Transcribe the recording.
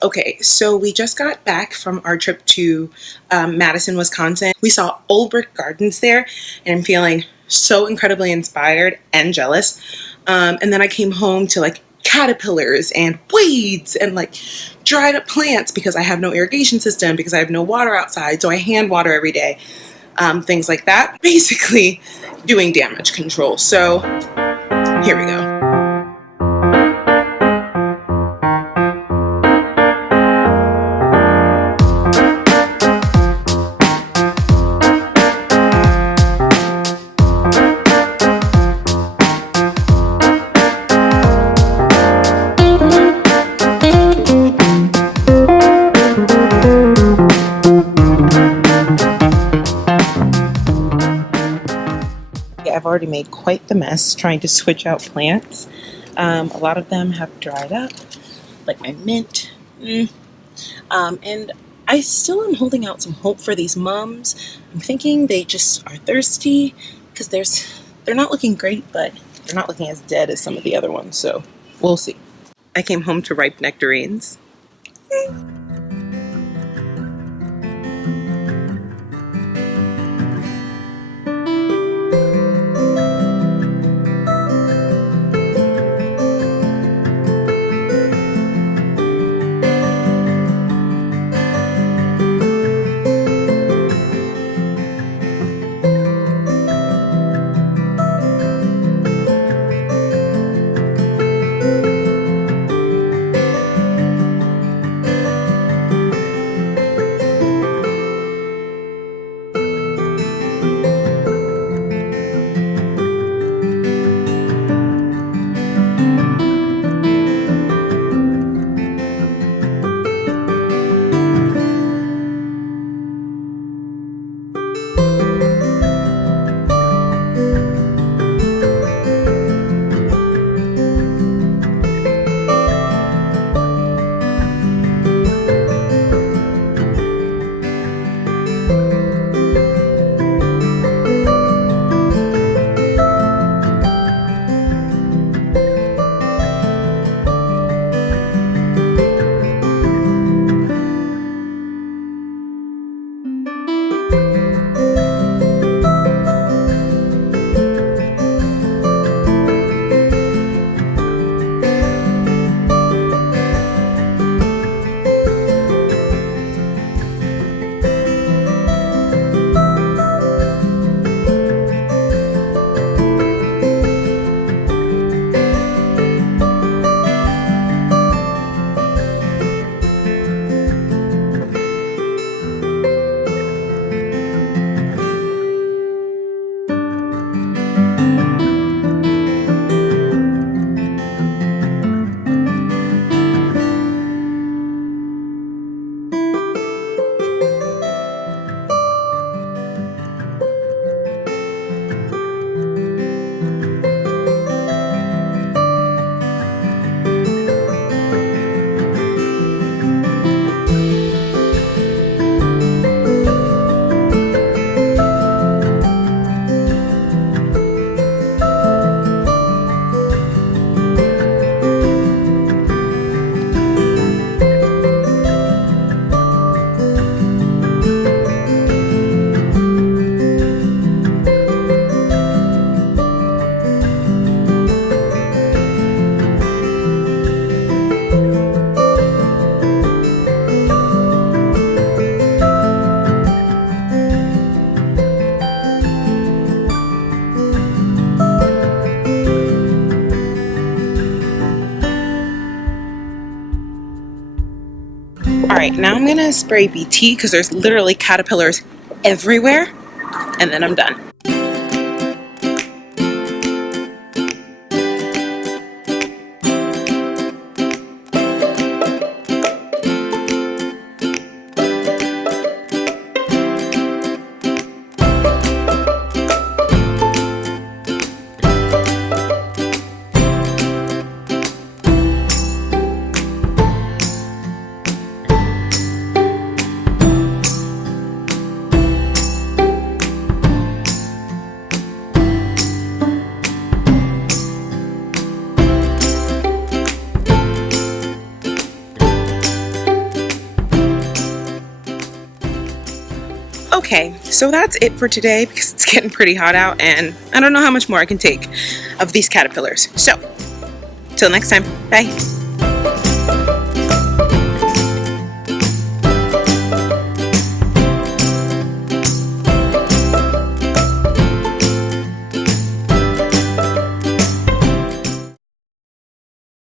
Okay, so we just got back from our trip to Madison, Wisconsin. We saw old brick gardens there, and I'm feeling so incredibly inspired and jealous. And then I came home to like caterpillars and weeds and like dried up plants because I have no irrigation system, because I have no water outside, so I hand water every day. Things like that. Basically, doing damage control. So here we go. I've already made quite the mess trying to switch out plants. A lot of them have dried up, like my mint. And I still am holding out some hope for these mums. I'm thinking they just are thirsty because they're not looking great, but they're not looking as dead as some of the other ones, so we'll see. I came home to ripe nectarines. Alright, now I'm gonna spray BT because there's literally caterpillars everywhere, and then I'm done. Okay, so that's it for today because it's getting pretty hot out and I don't know how much more I can take of these caterpillars. So, till next time, bye.